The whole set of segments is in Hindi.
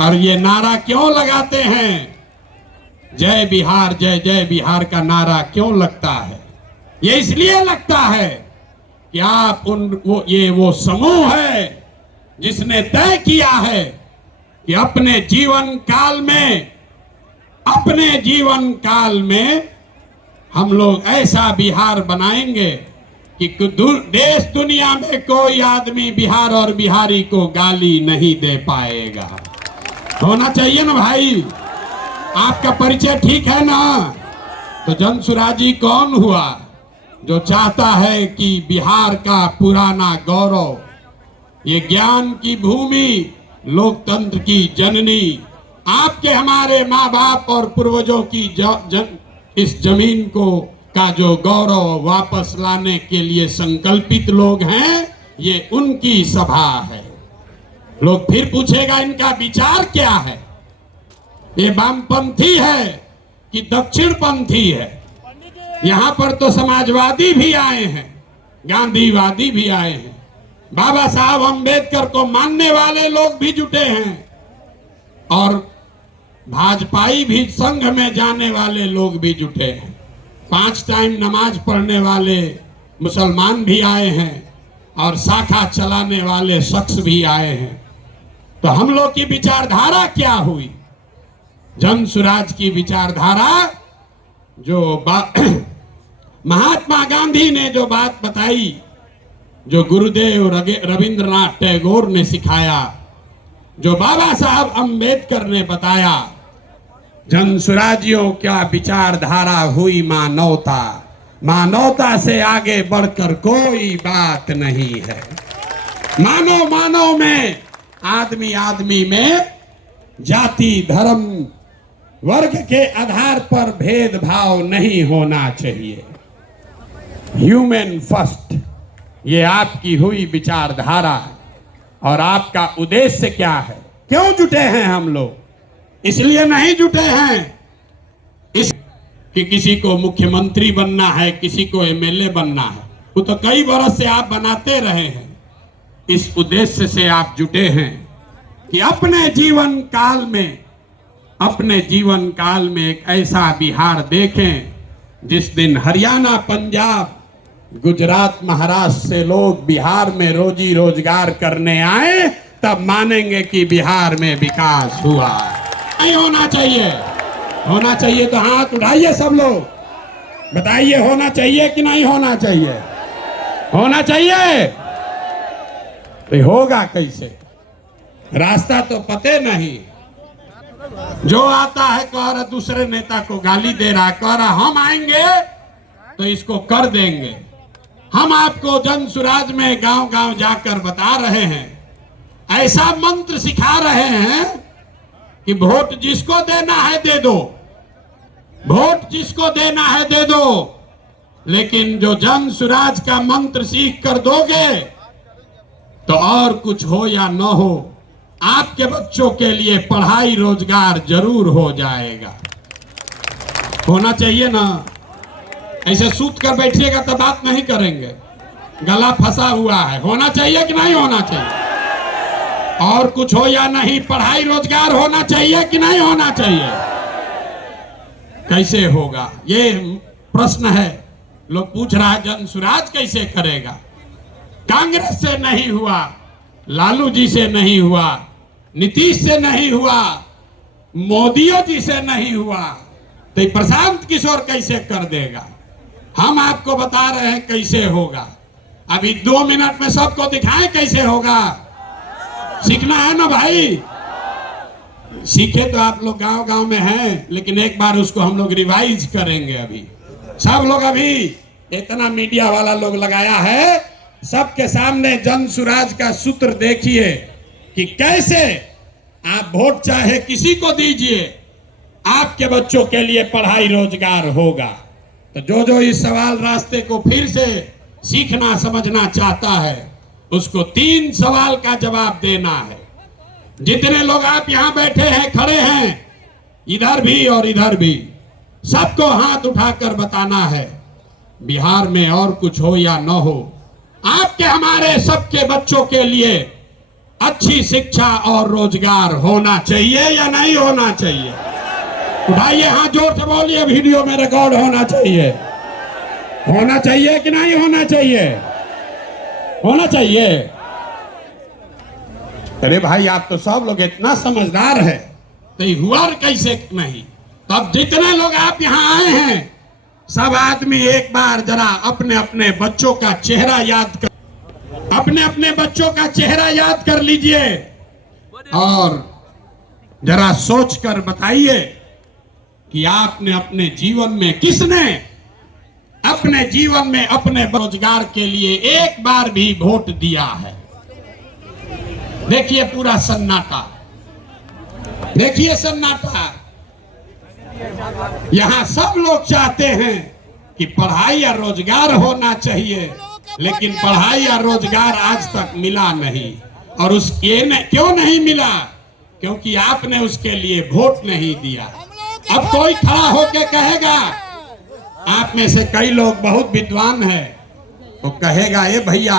और ये नारा क्यों लगाते हैं? जय बिहार जय जय बिहार का नारा क्यों लगता है? ये इसलिए लगता है कि आप वो समूह है जिसने तय किया है कि अपने जीवन काल में हम लोग ऐसा बिहार बनाएंगे कि देश दुनिया में कोई आदमी बिहार और बिहारी को गाली नहीं दे पाएगा। होना चाहिए ना भाई? आपका परिचय ठीक है ना? तो जनसुराजी कौन हुआ जो चाहता है कि बिहार का पुराना गौरव, ये ज्ञान की भूमि, लोकतंत्र की जननी, आपके हमारे माँ बाप और पूर्वजों की इस जमीन को का जो गौरव वापस लाने के लिए संकल्पित लोग हैं, ये उनकी सभा है। लोग फिर पूछेगा इनका विचार क्या है? ये वामपंथी है कि दक्षिणपंथी है? यहाँ पर तो समाजवादी भी आए हैं, गांधीवादी भी आए हैं, बाबा साहब अम्बेडकर को मानने वाले लोग भी जुटे हैं और भाजपाई भी संघ में जाने वाले लोग भी जुटे हैं। 5 टाइम नमाज पढ़ने वाले मुसलमान भी आए हैं और शाखा चलाने वाले शख्स भी आए हैं। तो हम लोग की विचारधारा क्या हुई? जनसुराज की विचारधारा जो महात्मा गांधी ने जो बात बताई, जो गुरुदेव रविंद्रनाथ टैगोर ने सिखाया, जो बाबा साहब अम्बेडकर ने बताया, जनसुराजियों क्या विचारधारा हुई? मानवता। मानवता से आगे बढ़कर कोई बात नहीं है। मानव में, आदमी में जाति धर्म वर्ग के आधार पर भेदभाव नहीं होना चाहिए। ह्यूमन फर्स्ट, ये आपकी हुई विचारधारा। और आपका उद्देश्य क्या है? क्यों जुटे हैं हम लोग? इसलिए नहीं जुटे हैं कि किसी को मुख्यमंत्री बनना है, किसी को एमएलए बनना है। वो तो कई बरस से आप बनाते रहे हैं। इस उद्देश्य से आप जुटे हैं कि अपने जीवन काल में एक ऐसा बिहार देखें जिस दिन हरियाणा, पंजाब, गुजरात, महाराष्ट्र से लोग बिहार में रोजी रोजगार करने आए, तब मानेंगे कि बिहार में विकास हुआ। नहीं होना चाहिए? होना चाहिए तो हाथ उठाइए सब लोग, बताइए होना चाहिए कि नहीं होना चाहिए? होना चाहिए। तो होगा कैसे? रास्ता तो पते नहीं। जो आता है कह रहा दूसरे नेता को गाली दे रहा, कह रहा हम आएंगे तो इसको कर देंगे। हम आपको जनसुराज में गांव गांव जाकर बता रहे हैं, ऐसा मंत्र सिखा रहे हैं कि वोट जिसको देना है दे दो, वोट जिसको देना है दे दो, लेकिन जो जनसुराज का मंत्र सीख कर दोगे तो और कुछ हो या न हो, आपके बच्चों के लिए पढ़ाई रोजगार जरूर हो जाएगा। होना चाहिए ना? ऐसे सूत कर बैठिएगा तो बात नहीं करेंगे, गला फंसा हुआ है। होना चाहिए कि नहीं होना चाहिए? और कुछ हो या नहीं, पढ़ाई रोजगार होना चाहिए कि नहीं होना चाहिए? कैसे होगा ये प्रश्न है। लोग पूछ रहा है जनसुराज कैसे करेगा? कांग्रेस से नहीं हुआ, लालू जी से नहीं हुआ, नीतीश से नहीं हुआ, मोदी जी से नहीं हुआ, तो प्रशांत किशोर कैसे कर देगा? हम आपको बता रहे हैं कैसे होगा। अभी 2 मिनट में सबको दिखाएं कैसे होगा। सीखना है ना भाई? सीखे तो आप लोग गांव गांव में हैं, लेकिन एक बार उसको हम लोग रिवाइज करेंगे। अभी सब लोग, अभी इतना मीडिया वाला लोग लगाया है, सबके सामने जनसुराज का सूत्र देखिए कि कैसे आप वोट चाहे किसी को दीजिए, आपके बच्चों के लिए पढ़ाई रोजगार होगा। तो जो इस सवाल रास्ते को फिर से सीखना समझना चाहता है, उसको 3 सवाल का जवाब देना है। जितने लोग आप यहाँ बैठे हैं, खड़े हैं, इधर भी और इधर भी, सबको हाथ उठाकर बताना है, बिहार में और कुछ हो या न हो, आपके हमारे सबके बच्चों के लिए अच्छी शिक्षा और रोजगार होना चाहिए या नहीं होना चाहिए? उठाइए हाथ, जोर से बोलिए, वीडियो में रिकॉर्ड होना चाहिए। होना चाहिए कि नहीं होना चाहिए? होना चाहिए। अरे भाई, आप तो सब लोग इतना समझदार है, तो ये हुआ कैसे नहीं? तब जितने लोग आप यहाँ आए हैं, सब आदमी एक बार जरा अपने अपने बच्चों का चेहरा याद कर, अपने अपने बच्चों का चेहरा याद कर लीजिए और जरा सोचकर बताइए कि आपने अपने जीवन में, किसने अपने जीवन में अपने रोजगार के लिए एक बार भी वोट दिया है? देखिए पूरा सन्नाटा, देखिए सन्नाटा। यहां सब लोग चाहते हैं कि पढ़ाई या रोजगार होना चाहिए, लेकिन पढ़ाई या रोजगार आज तक मिला नहीं। और उसके क्यों नहीं मिला? क्योंकि आपने उसके लिए वोट नहीं दिया। अब कोई खड़ा होकर कहेगा, आप में से कई लोग बहुत विद्वान हैं, वो कहेगा, ए भैया,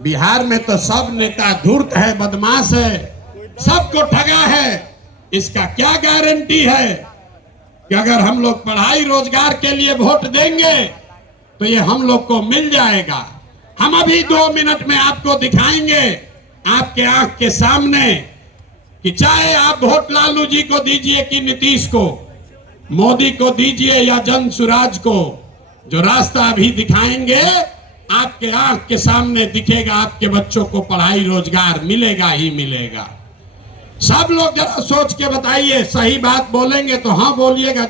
बिहार में तो सब नेता धूर्त है, बदमाश है, सबको ठगा है। इसका क्या गारंटी है कि अगर हम लोग पढ़ाई रोजगार के लिए वोट देंगे तो ये हम लोग को मिल जाएगा? हम अभी 2 मिनट में आपको दिखाएंगे, आपके आंख के सामने, कि चाहे आप वोट लालू जी को दीजिए कि नीतीश को, मोदी को दीजिए या जन सुराज को, जो रास्ता अभी दिखाएंगे आपके आंख के सामने दिखेगा। आपके बच्चों को पढ़ाई रोजगार मिलेगा ही मिलेगा। सब लोग जरा सोच के बताइए, सही बात बोलेंगे तो हाँ बोलिएगा।